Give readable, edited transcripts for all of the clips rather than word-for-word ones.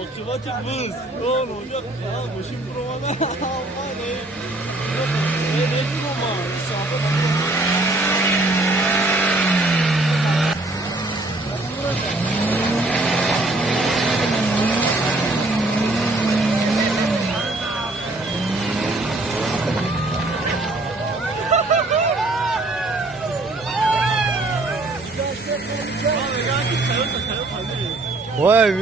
Otomatik buz. Ne olacak ya? Bu şimdi provada. Ne prova? Vay.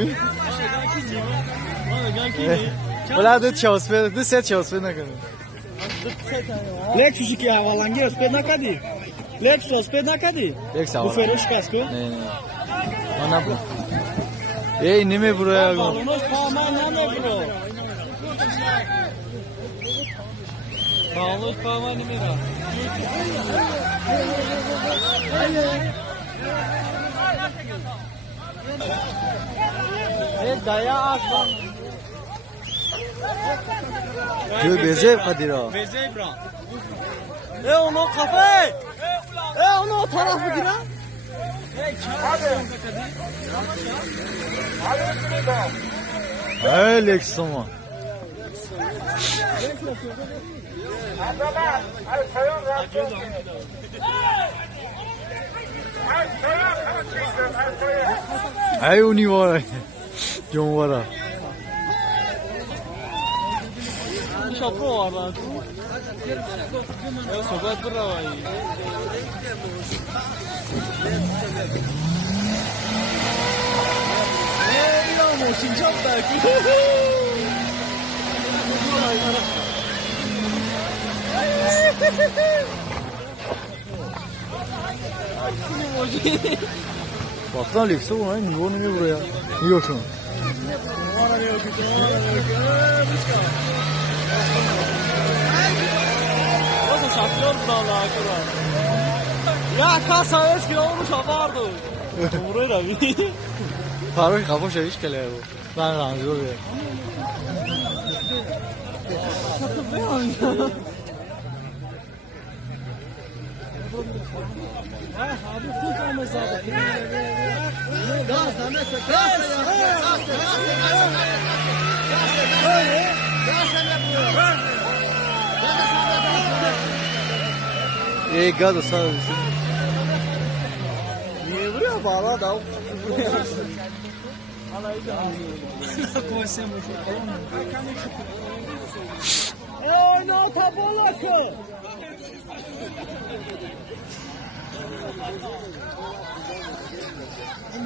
Olha do Chelsea, do set Chelsea na cara. Lexus que avalangue os pés na cadeia. Lexus os pés na cadeia. Lexus. Bu feroş kaskı. Ne. Ana bu. Ey ne mi buraya go? Balonos parmağı ne bro? Balonos parmağı ne mi ra? Daya az var. Gö beze Kadir. Beze bra. Onu kafe. Onu o tarafı gire. Ay Lexus mu? Ay uni var. John var. Şapro var lan. Ya sokak bravo. Ey ya 신청 딱. Baksana Lexus var. Niye onu ne buraya? Niye yok şunu? Nasıl şaklıyor dağla akıra. Ya kasa eski olmuş vardı. Buraya bir. Faruk kapı şey hiç geliyor bu. Ben razı oluyorum. Abi tut ama zaten. Ey gado sağ ol. Niye vuruyor bağla da? Oyna tabolakı.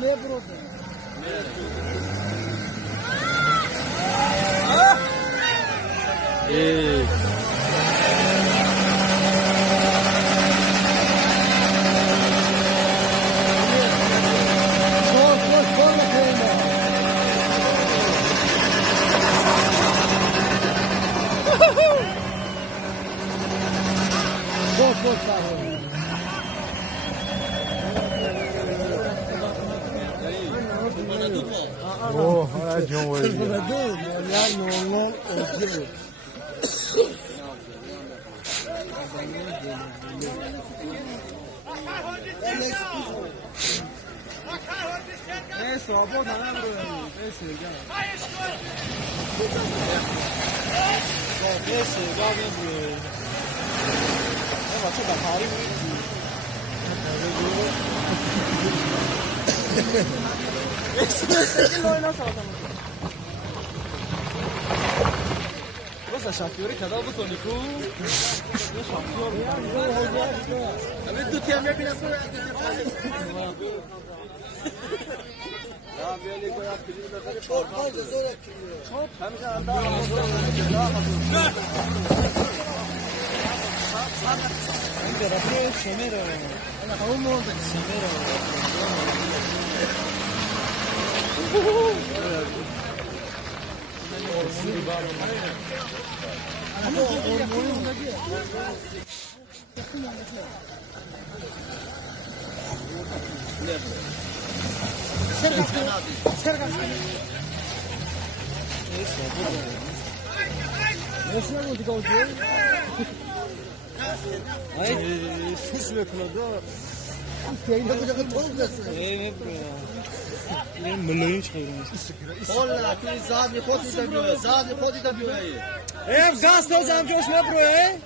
Ne problem? Ey. Oh, hala John var. Neyse, bu da ne böyle? Neyse, gel. Neyse, gel buraya. Ne var? Çok da tarih Neyse, oynasana adamı. Cosa şafiori kadar bu toniku. Ne şafiori ya? Evet, tutti a mia pinasura. Ya böyle koyar filmde çok fazla zor yapıyor. Çok hem de daha fazla. Şimdi rapıyor semero. Ana havum oldu semero. Ama oyunda diyor. Nasıl oldu kalkıyor? Ay, fiş ve klodo. Köyde bu kadar toz nasıl? Evet bro. ملایم چخیرم والله توی زاد خودی دبیوه زاد خودی دبیوه ام گاز تو زم جوش مبروه